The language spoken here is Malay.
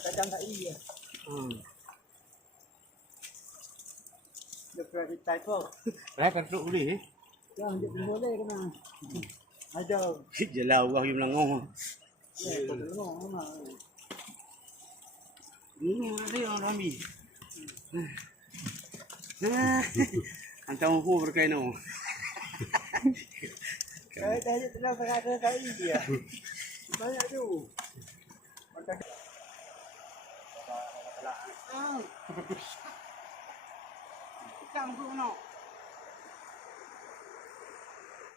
Kadang tak iya. Dekat di typo. Kan duduk boleh. Yang dia boleh kena. Ada. Jelah orang yang melangong. Ya, betul mana. Ini ada orang ramai. Antara aku berkain no. Saya tadi telah berada kali dia. Banyak tu. Ikan tu no.